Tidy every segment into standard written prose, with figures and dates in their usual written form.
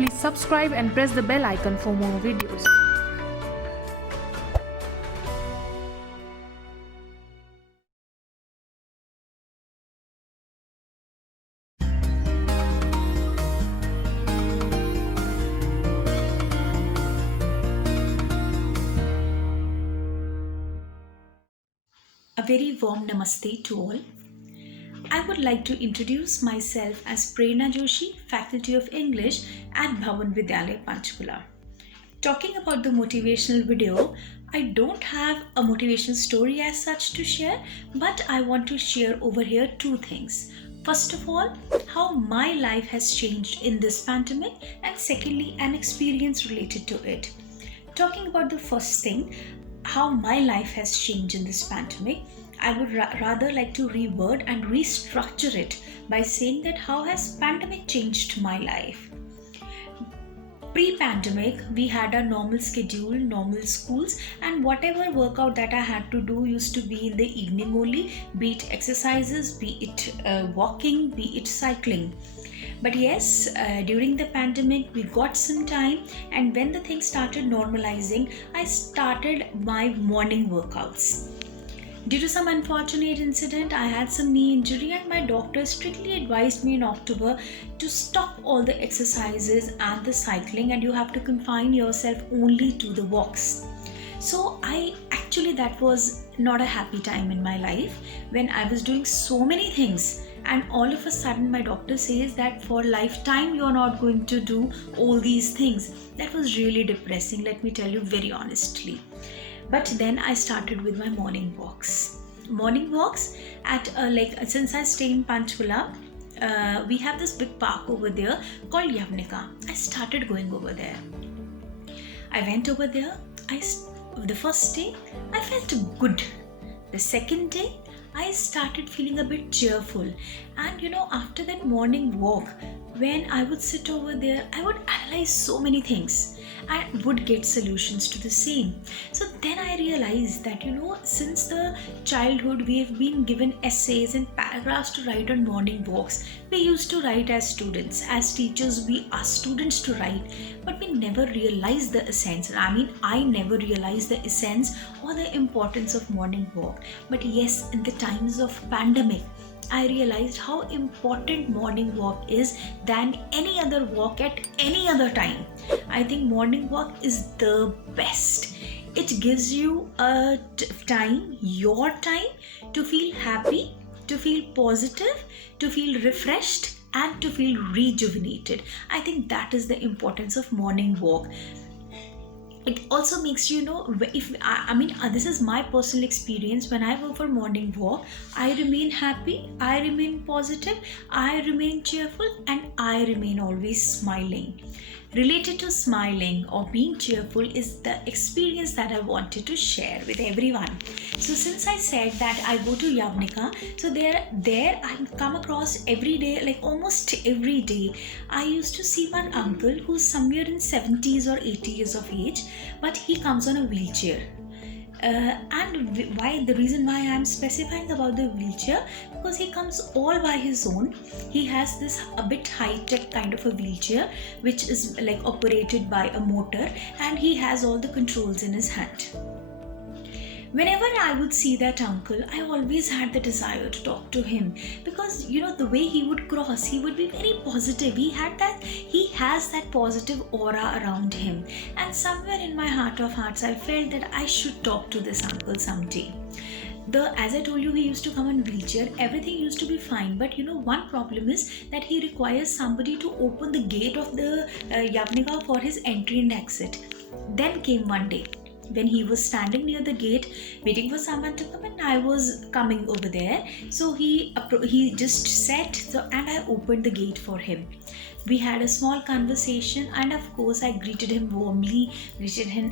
Please subscribe and press the bell icon for more videos. A very warm namaste to all. I would like to introduce myself as Prerna Joshi, Faculty of English at Bhavan Vidyalaya, Panchkula. Talking about the motivational video, I don't have a motivational story as such to share, but I want to share over here two things. First of all, how my life has changed in this pandemic, and secondly, an experience related to it. Talking about the first thing, how my life has changed in this pandemic, I would rather like to reword and restructure it by saying that how has pandemic changed my life. Pre-pandemic, we had a normal schedule, normal schools, and whatever workout that I had to do used to be in the evening only, be it exercises, be it walking, be it cycling. But yes, during the pandemic, we got some time, and when the things started normalizing, I started my morning workouts. Due to some unfortunate incident, I had some knee injury, and my doctor strictly advised me in October to stop all the exercises and the cycling, and you have to confine yourself only to the walks. So that was not a happy time in my life when I was doing so many things, and all of a sudden my doctor says that for lifetime you're not going to do all these things. That was really depressing, let me tell you very honestly. But then I started with my morning walks. Morning walks at since I stay in Panchkula, we have this big park over there called Yavnika. I started going over there. I went over there. The first day I felt good. The second day I started feeling a bit cheerful, and after that morning walk, when I would sit over there, I would analyze so many things and would get solutions to the same. So then I realized that since the childhood we have been given essays and paragraphs to write on morning walks. We used to write as students, as teachers we asked students to write, but we never realized the essence. I never realized the essence or the importance of morning walk. But yes, in the times of pandemic, I realized how important morning walk is than any other walk at any other time. I think morning walk is the best. It gives you your time to feel happy, to feel positive, to feel refreshed, and to feel rejuvenated. I think that is the importance of morning walk. It also makes this is my personal experience. When I go for morning walk, I remain happy, I remain positive, I remain cheerful, and I remain always smiling. Related to smiling or being cheerful is the experience that I wanted to share with everyone. So since I said that I go to Yavnika, so there I come across every day, like almost every day, I used to see one uncle who's somewhere in 70s or 80 years of age, but he comes on a wheelchair. The reason why I'm specifying about the wheelchair, because he comes all by his own. He has this a bit high-tech kind of a wheelchair which is like operated by a motor, and he has all the controls in his hand. Whenever I would see that uncle, I always had the desire to talk to him, because the way he would cross, he would be very positive. He has that positive aura around him, and somewhere in my heart of hearts I felt that I should talk to this uncle someday. As I told you, he used to come in wheelchair, everything used to be fine, but one problem is that he requires somebody to open the gate of the Yavnika for his entry and exit. Then came one day when he was standing near the gate waiting for someone to come, and I was coming over there. So he just said, and I opened the gate for him. We had a small conversation, and of course I greeted him warmly, greeted him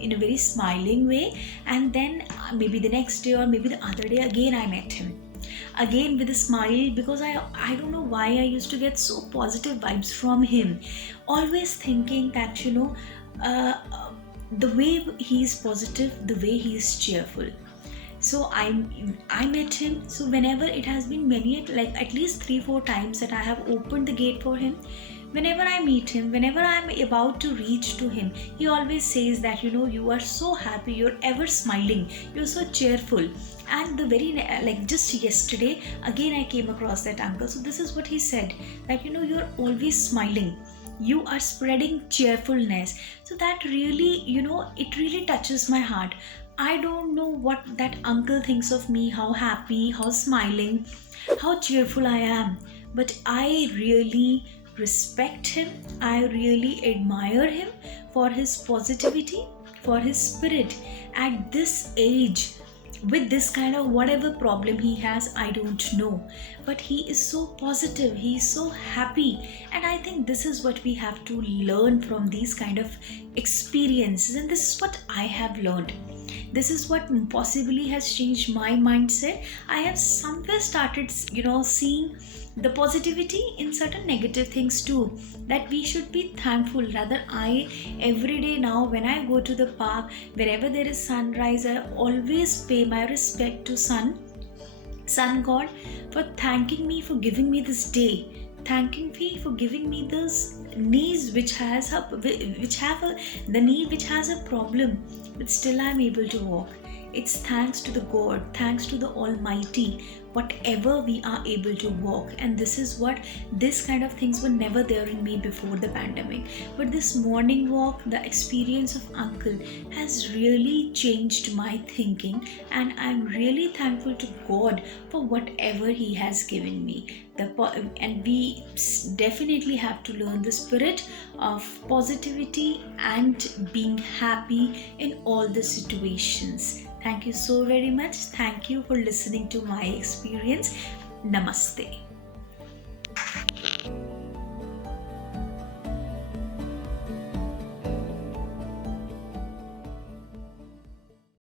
in a very smiling way, and then maybe the next day or maybe the other day again I met him. Again with a smile, because I don't know why I used to get so positive vibes from him. Always thinking that the way he is positive, the way he is cheerful. So I met him. So whenever it has been many, like at least 3-4 times that I have opened the gate for him, Whenever I meet him, whenever I'm about to reach to him, he always says that, you are so happy, you're ever smiling, you're so cheerful. And the very like just yesterday again I came across that uncle. So this is what he said, that you're always smiling, you are spreading cheerfulness. So that really, it really touches my heart. I don't know what that uncle thinks of me, how happy, how smiling, how cheerful I am, but I really respect him. I really admire him for his positivity, for his spirit at this age, with this kind of whatever problem he has, I don't know, but he is so positive, he is so happy. And I think this is what we have to learn from these kind of experiences, and this is what I have learned. This is what possibly has changed my mindset. I have somewhere started seeing the positivity in certain negative things too, that we should be thankful. Rather, I every day now when I go to the park, wherever there is sunrise, I always pay my respect to sun god, for thanking me, for giving me this day, thanking me for giving me this knees which have the knee which has a problem, but still I'm able to walk. It's thanks to the God, thanks to the Almighty, whatever we are able to walk. And this is what, this kind of things were never there in me before the pandemic. But this morning walk, the experience of uncle has really changed my thinking, and I'm really thankful to God for whatever he has given me. And we definitely have to learn the spirit of positivity and being happy in all the situations. Thank you so very much. Thank you for listening to my experience. Namaste.